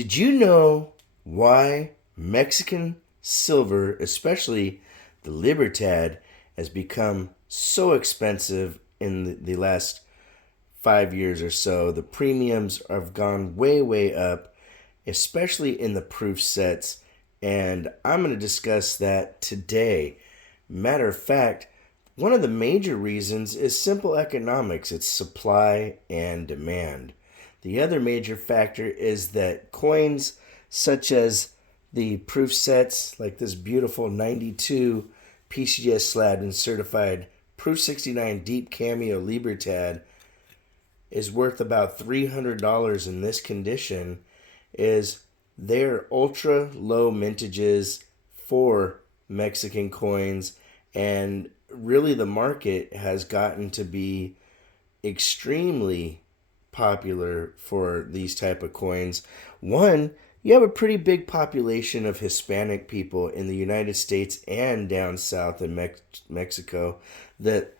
Did you know why Mexican silver, especially the Libertad, has become so expensive in the last 5 years or so? The premiums have gone way, way up, especially in the proof sets. And I'm going to discuss that today. Matter of fact, one of the major reasons is simple economics, it's supply and demand. The other major factor is that coins such as the proof sets, like this beautiful 92 PCS slab and certified Proof 69 Deep Cameo Libertad, is worth about $300 in this condition, is they're ultra low mintages for Mexican coins, and really the market has gotten to be extremely popular for these type of coins. One, you have a pretty big population of Hispanic people in the United States and down south in Mexico that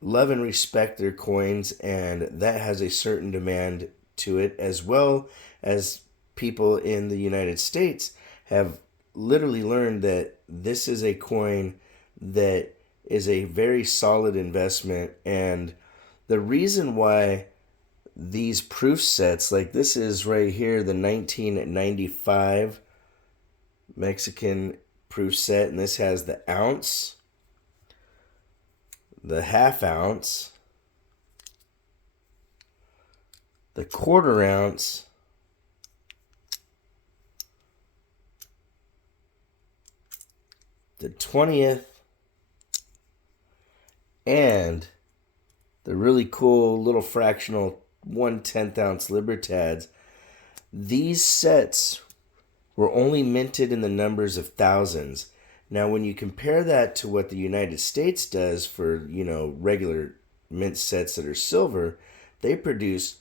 love and respect their coins, and that has a certain demand to it, as well as people in the United States have literally learned that this is a coin that is a very solid investment. And the reason why these proof sets, like this is right here, the 1995 Mexican proof set, and this has the ounce, the half ounce, the quarter ounce, the 20th, and the really cool little fractional 1/10 ounce Libertads. These sets were only minted in the numbers of thousands. Now, when you compare that to what the United States does for, regular mint sets that are silver, they produce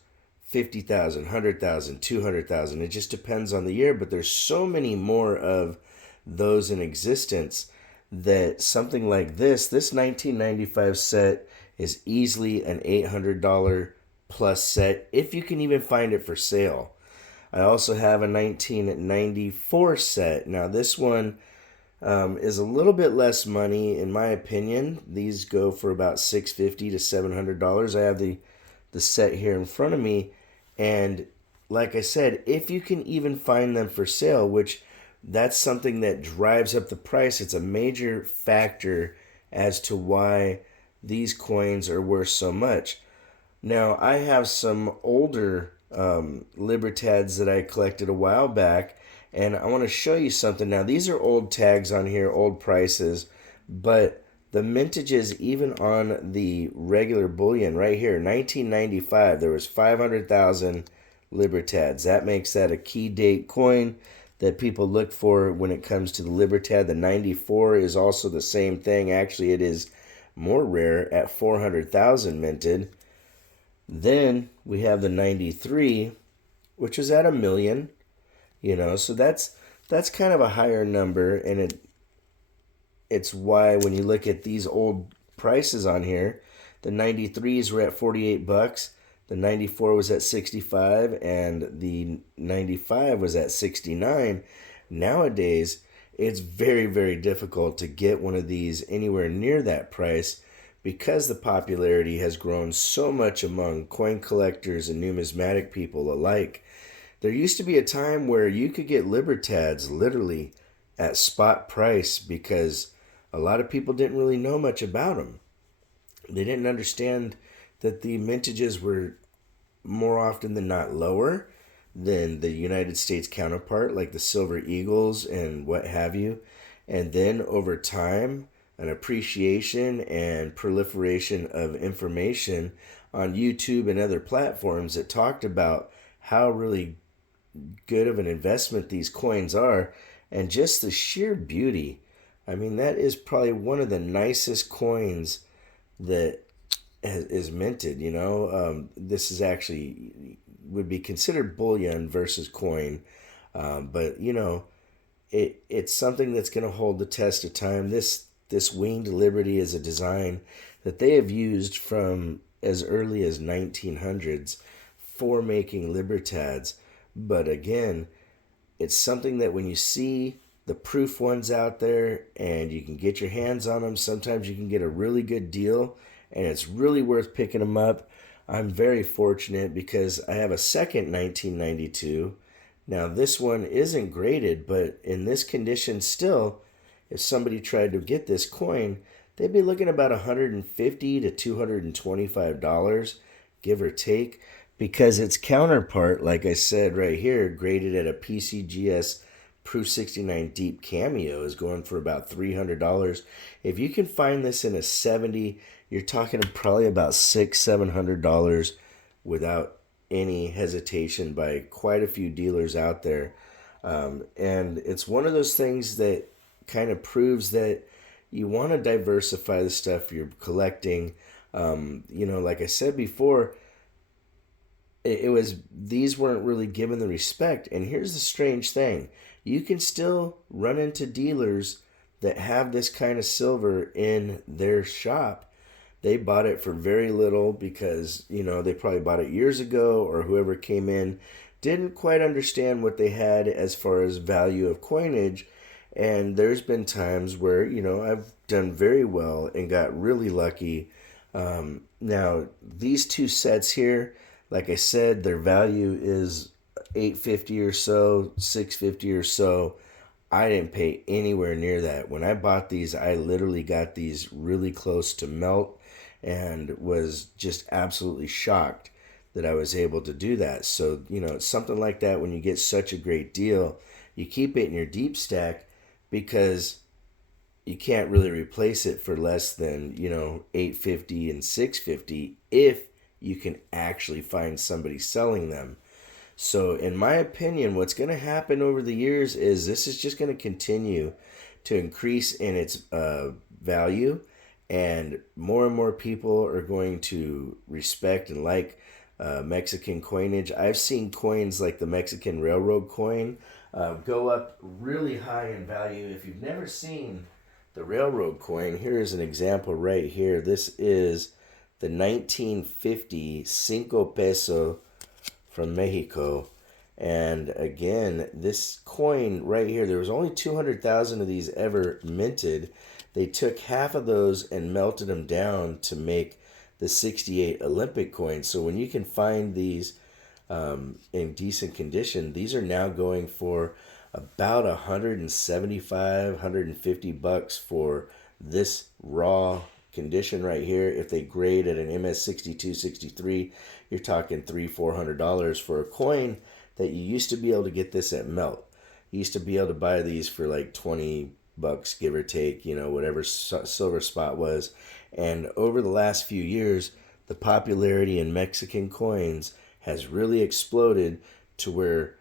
50,000, 100,000, 200,000. It just depends on the year, but there's so many more of those in existence that something like this 1995 set is easily an $800 plus set, if you can even find it for sale. I also have a 1994 set. Now this one is a little bit less money in my opinion. These go for about $650 to $700. I have the set here in front of me, and like I said, if you can even find them for sale, which that's something that drives up the price. It's a major factor as to why these coins are worth so much. Now, I have some older Libertads that I collected a while back, and I want to show you something. Now, these are old tags on here, old prices, but the mintages, even on the regular bullion right here, 1995, there was 500,000 Libertads. That makes that a key date coin that people look for when it comes to the Libertad. The 94 is also the same thing. Actually, it is more rare at 400,000 minted. Then we have the 93, which is at 1,000,000, so that's kind of a higher number, and it's why when you look at these old prices on here, the 93s were at $48, the 94 was at 65, and the 95 was at 69. Nowadays, it's very, very difficult to get one of these anywhere near that price, because the popularity has grown so much among coin collectors and numismatic people alike. There used to be a time where you could get Libertads literally at spot price because a lot of people didn't really know much about them. They didn't understand that the mintages were more often than not lower than the United States counterpart, like the Silver Eagles and what have you. And then over time, an appreciation and proliferation of information on YouTube and other platforms that talked about how really good of an investment these coins are, and just the sheer beauty. I mean, that is probably one of the nicest coins that is minted. This is actually would be considered bullion versus coin, but it's something that's going to hold the test of time. This Winged Liberty is a design that they have used from as early as 1900s for making Libertads. But again, it's something that when you see the proof ones out there and you can get your hands on them, sometimes you can get a really good deal and it's really worth picking them up. I'm very fortunate because I have a second 1992. Now, this one isn't graded, but in this condition still, if somebody tried to get this coin, they'd be looking about $150 to $225, give or take, because its counterpart, like I said right here, graded at a PCGS Proof 69 Deep Cameo, is going for about $300. If you can find this in a 70, you're talking probably about $600-$700 without any hesitation by quite a few dealers out there. And it's one of those things that kind of proves that you want to diversify the stuff you're collecting. Like I said before, it was, these weren't really given the respect. And here's the strange thing. You can still run into dealers that have this kind of silver in their shop. They bought it for very little because, they probably bought it years ago, or whoever came in didn't quite understand what they had as far as value of coinage. And there's been times where, I've done very well and got really lucky. Now, these two sets here, like I said, their value is $850 or so, $650 or so. I didn't pay anywhere near that. When I bought these, I literally got these really close to melt and was just absolutely shocked that I was able to do that. So, it's something like that when you get such a great deal, you keep it in your deep stack because you can't really replace it for less than, $850 and $650 if you can actually find somebody selling them. So in my opinion, what's going to happen over the years is this is just going to continue to increase in its value, and more people are going to respect and like Mexican coinage. I've seen coins like the Mexican Railroad coin go up really high in value. If you've never seen the Railroad coin, here's an example right here. This is the 1950 Cinco Peso from Mexico. And again, this coin right here, there was only 200,000 of these ever minted. They took half of those and melted them down to make the 68 Olympic coins. So when you can find these in decent condition, these are now going for about $175, $150 for this raw condition right here. If they grade at an MS62, 63, you're talking $300-$400 for a coin that you used to be able to get this at melt. You used to be able to buy these for like $20, give or take, whatever silver spot was. And over the last few years, the popularity in Mexican coins has really exploded to where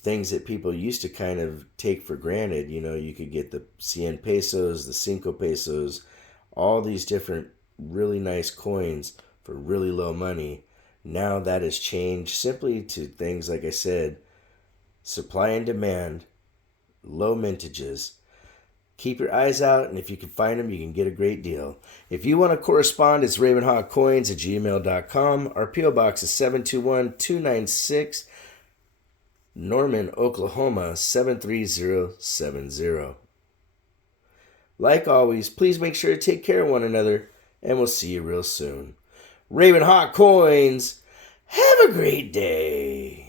things that people used to kind of take for granted, you could get the 100 pesos, the 5 pesos, all these different really nice coins for really low money. Now that has changed simply to things, like I said, supply and demand, low mintages. Keep your eyes out, and if you can find them, you can get a great deal. If you want to correspond, it's ravenhawkcoins@gmail.com. Our P.O. Box is 721-296, Norman, Oklahoma, 73070. Like always, please make sure to take care of one another, and we'll see you real soon. Ravenhawk Coins, have a great day.